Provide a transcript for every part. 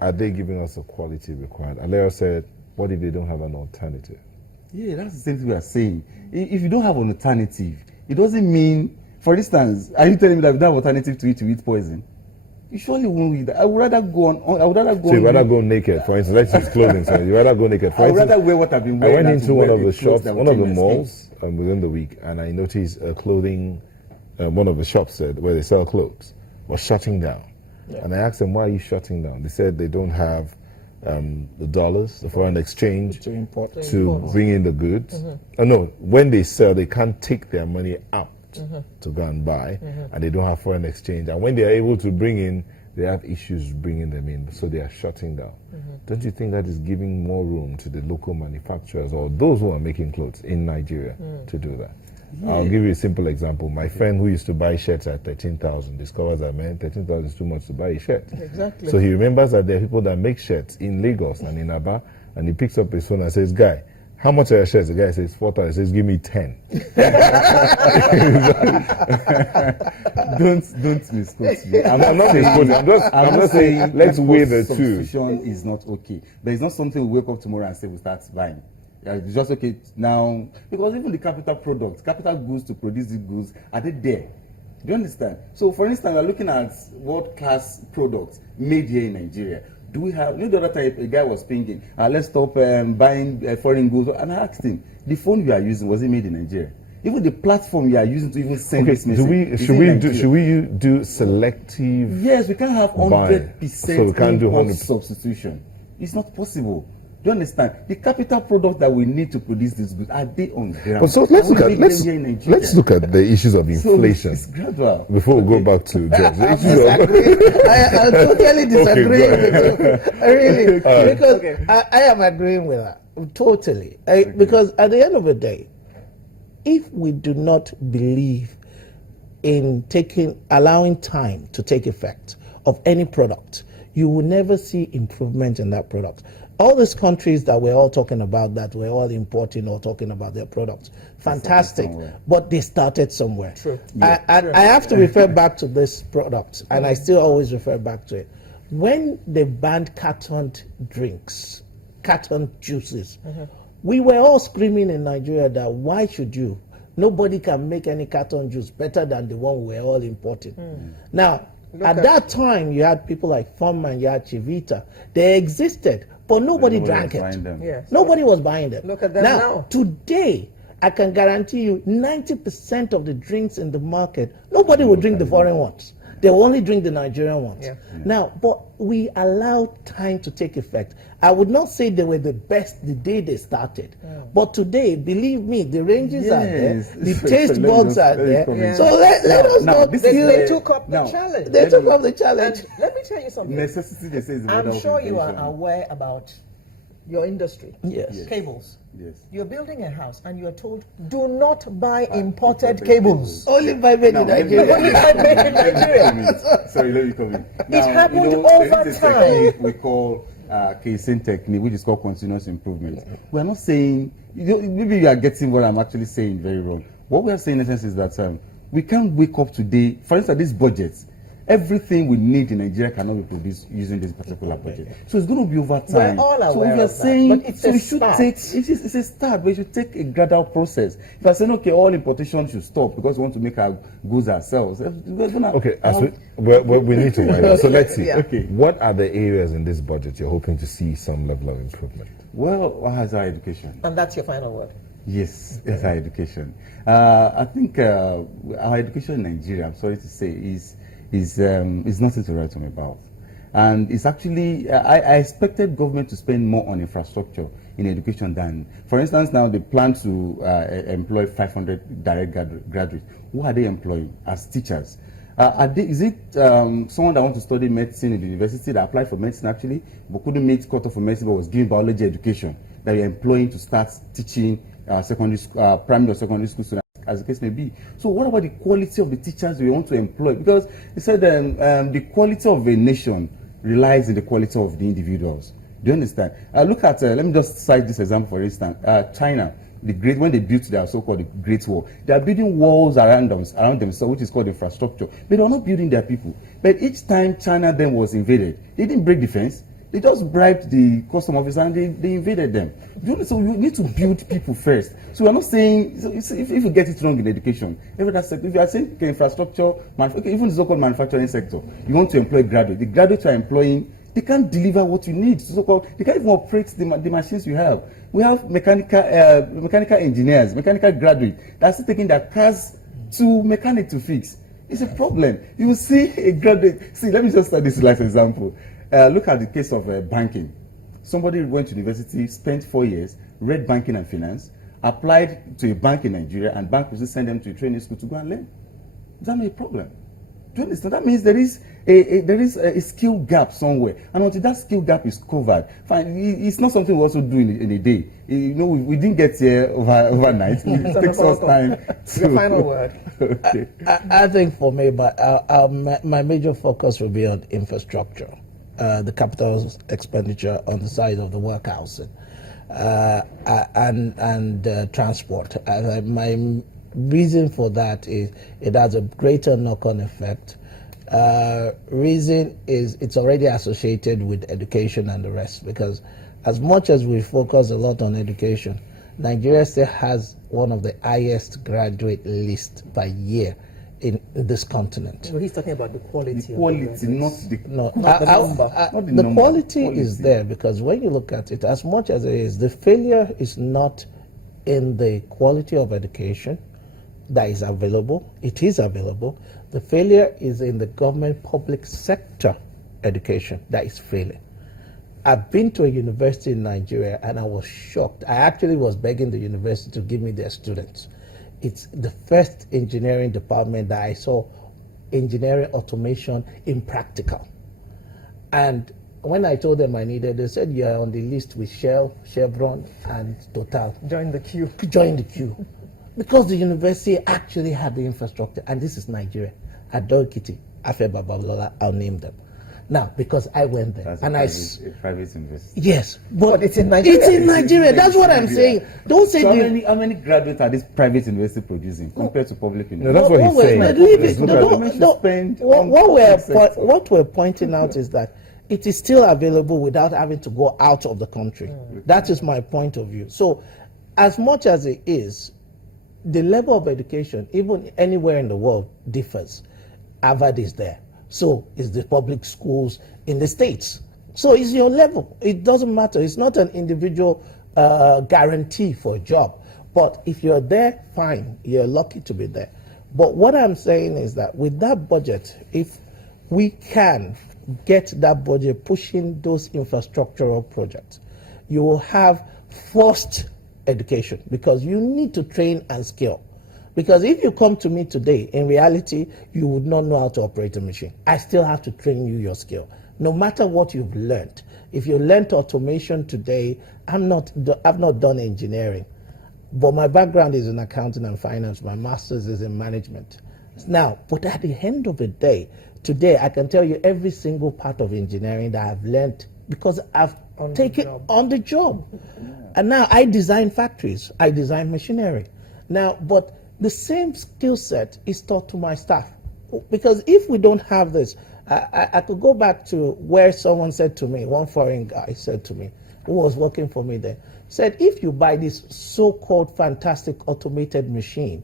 are they giving us a quality required? And Leo said, what if they don't have an alternative? Yeah, that's the same thing we are saying. If you don't have an alternative, it doesn't mean, for instance, are you telling me that if you don't have alternative to eat poison? You surely won't eat that. I would rather go on. I would rather go. So you rather go naked, for instance. Let's use clothing. So you rather go naked. For I would instance, rather wear what I've been wearing. I went into one of the shops, one of the my malls within the week, and I noticed clothing. One of the shops where they sell clothes was shutting down, and I asked them, "Why are you shutting down?" They said they don't have the dollars, the foreign exchange to bring in the goods. No, when they sell, they can't take their money out to go and buy, and they don't have foreign exchange. And when they are able to bring in, they have issues bringing them in, so they are shutting down. Don't you think that is giving more room to the local manufacturers or those who are making clothes in Nigeria to do that? Yeah. I'll give you a simple example. My friend who used to buy shirts at 13,000 discovers that, man, 13,000 is too much to buy a shirt. Exactly. So he remembers that there are people that make shirts in Lagos and in Aba, and he picks up his phone and says, "Guy, how much are your shirts?" The guy says 4,000. He says, "Give me 10." Don't misquote me. I'm not misquoting. I'm just saying let's weigh the two. Substitution is not okay, but it's not something we wake up tomorrow and say we start buying. It's just okay now, because even the capital products, capital goods to produce the goods, are they there? Do you understand? So, for instance, we're looking at world-class products made here in Nigeria. Do we have, the other time a guy was thinking, let's stop buying foreign goods. And I asked him, the phone you are using, was it made in Nigeria? Even the platform you are using to even send this message. Should we do selective? Yes, we can't have 100% so we can't do 100% substitution. It's not possible. Do you understand? The capital product that we need to produce these goods, are they on ground? But so let's look at the issues of inflation. So it's gradual. Before we go back to George. I totally disagree with you. Really. Because I am agreeing with her. Totally. Because at the end of the day, if we do not believe in allowing time to take effect of any product, you will never see improvement in that product. All these countries that we're all talking about, that we're all importing or talking about their products, fantastic, but they started somewhere. True. I have to refer back to this product, and I still always refer back to it. When they banned cartoned drinks, carton juices, we were all screaming in Nigeria that why should you? Nobody can make any carton juice better than the one we're all importing. Now, at that time, you had people like Furman, you had Chivita. They existed, but nobody drank it. Yes. Nobody was buying them. Look at them now. Today, I can guarantee you 90% of the drinks in the market, nobody will drink the foreign ones. They will only drink the Nigerian ones. Now, but we allowed time to take effect. I would not say they were the best the day they started. But today, believe me, the ranges are there. The taste buds are there. So let us not... They took up the challenge. They took up the challenge. And let me tell you something. Necessity, they say, is the I'm sure you are aware about your industry. Yes. Cables. Yes. You're building a house and you are told, do not buy imported cables. Only buy made in Nigeria. Only buy made in Nigeria. Sorry, let me come in. Now, It happened over time. We call Kaizen technique, which is called continuous improvement. We are not saying, maybe you are getting what I'm actually saying very wrong. What we are saying in essence is that we can't wake up today, for instance, this budget. Everything we need in Nigeria cannot be produced using this particular budget. So it's going to be over time. We're all aware so if of that, saying, but it's so a we should start. it's a start, but we should take a gradual process. If I say, okay, all importation should stop because we want to make our goods ourselves. Okay, we need to wind up. So let's see. Okay. What are the areas in this budget you're hoping to see some level of improvement? Well, what has our education? And that's your final word. Yes, it's our education. I think our education in Nigeria, I'm sorry to say, is nothing to write home about. And it's actually, I expected government to spend more on infrastructure in education than, for instance, now they plan to employ 500 direct graduates. Who are they employing as teachers? Is it someone that wants to study medicine in the university that applied for medicine actually, but couldn't make cut off for medicine, but was given biology education that you're employing to start teaching primary or secondary school students, as the case may be? So what about the quality of the teachers we want to employ? Because he said the quality of a nation relies in the quality of the individuals. Do you understand? Look at, let me just cite this example for instance. China, when they built their so-called Great Wall, they are building walls around themselves, which is called infrastructure. But they are not building their people. But each time China then was invaded, they didn't break the fence. They just bribed the custom officer and they invaded them. So you need to build people first. So we're not saying, so if you get it wrong in education, every other sector, if you are saying infrastructure, even the so-called manufacturing sector, you want to employ graduates. The graduates you are employing, they can't deliver what you need. So-called, they can't even operate the machines you have. We have mechanical engineers, mechanical graduates that's taking their cars to mechanic to fix. It's a problem. You will see a graduate. See, let me just start this last example. Look at the case of banking. Somebody went to university, spent 4 years, read banking and finance, applied to a bank in Nigeria, and bank will just send them to a training school to go and learn. Is that not a problem? Do you understand? That means there is a skill gap somewhere, and until that skill gap is covered, fine. It's not something we also do in a day. You know, we didn't get here overnight. It takes us time. Your final word. Okay. I think for me, but my major focus will be on infrastructure, the capital expenditure on the side of the workhousing, and transport. My reason for that is it has a greater knock-on effect. Reason is it's already associated with education and the rest, because as much as we focus a lot on education, Nigeria still has one of the highest graduate lists per year in this continent. No, he's talking about the quality. The quality, not the No, Not the number. Not the the number, quality is there, because when you look at it, as much as it is, the failure is not in the quality of education that is available. It is available. The failure is in the government public sector education that is failing. I've been to a university in Nigeria and I was shocked. I actually was begging the university to give me their students. It's the first engineering department that I saw engineering automation in practical. And when I told them I needed, they said, you're on the list with Shell, Chevron, and Total. Join the queue. Join the queue. Because the university actually had the infrastructure, and this is Nigeria. Adokiti, Afe Babalola, I'll name them. Now, because I went there, That's and a private university. yes, but it's in Nigeria. It's in Nigeria. That's what I'm saying. Don't say So the. how many graduates are this private university producing compared to public No, university? that's what he's saying. Leave it. Look at No, the money no, spent what, on what public sector. what we're pointing out is that it is still available without having to go out of the country. That is my point of view. So, as much as it is, the level of education, even anywhere in the world, differs. Harvard is there. So is the public schools in the States. So it's your level. It doesn't matter. It's not an individual guarantee for a job. But if you're there, fine. You're lucky to be there. But what I'm saying is that with that budget, if we can get that budget pushing those infrastructural projects, you will have forced education, because you need to train and skill. Because if you come to me today, in reality, you would not know how to operate a machine. I still have to train you your skill. No matter what you've learned. If you learned automation today, I've not done engineering. But my background is in accounting and finance. My master's is in management. Now, but at the end of the day, today I can tell you every single part of engineering that I've learned, because I've taken on the job. And now I design factories, I design machinery. Now, but the same skill set is taught to my staff. Because if we don't have this, I could go back to where someone said to me, one foreign guy said to me, who was working for me there, said, if you buy this so-called fantastic automated machine,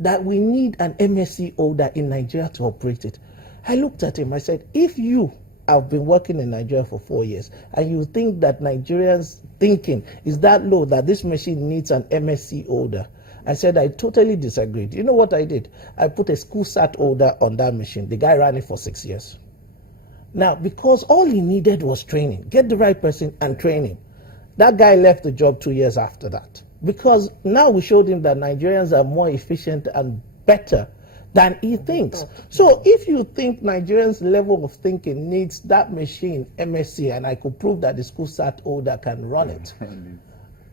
that we need an MSc holder in Nigeria to operate it. I looked at him, I said, if you have been working in Nigeria for 4 years, and you think that Nigerians' thinking is that low, that this machine needs an MSc holder, I said, I totally disagreed. You know what I did? I put a school sat holder on that machine. The guy ran it for 6 years. Now, because all he needed was training, get the right person and train him. That guy left the job 2 years after that. Because now we showed him that Nigerians are more efficient and better than he thinks. So if you think Nigerians' level of thinking needs that machine, MSc, and I could prove that the school sat holder can run it,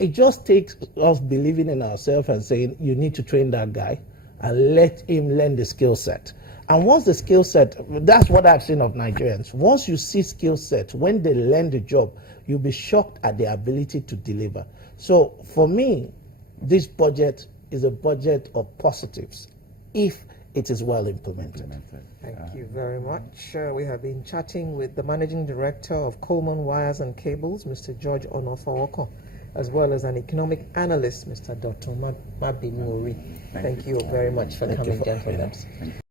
it just takes us believing in ourselves and saying, you need to train that guy and let him learn the skill set. And once the skill set, that's what I've seen of Nigerians. Once you see skill set, when they learn the job, you'll be shocked at their ability to deliver. So for me, this budget is a budget of positives, if it is well implemented. Thank you very much. We have been chatting with the Managing Director of Coleman Wires and Cables, Mr. George Onofawoko, as well as an economic analyst, Mr. Dr. Mabimori. Thank you very much for coming, gentlemen.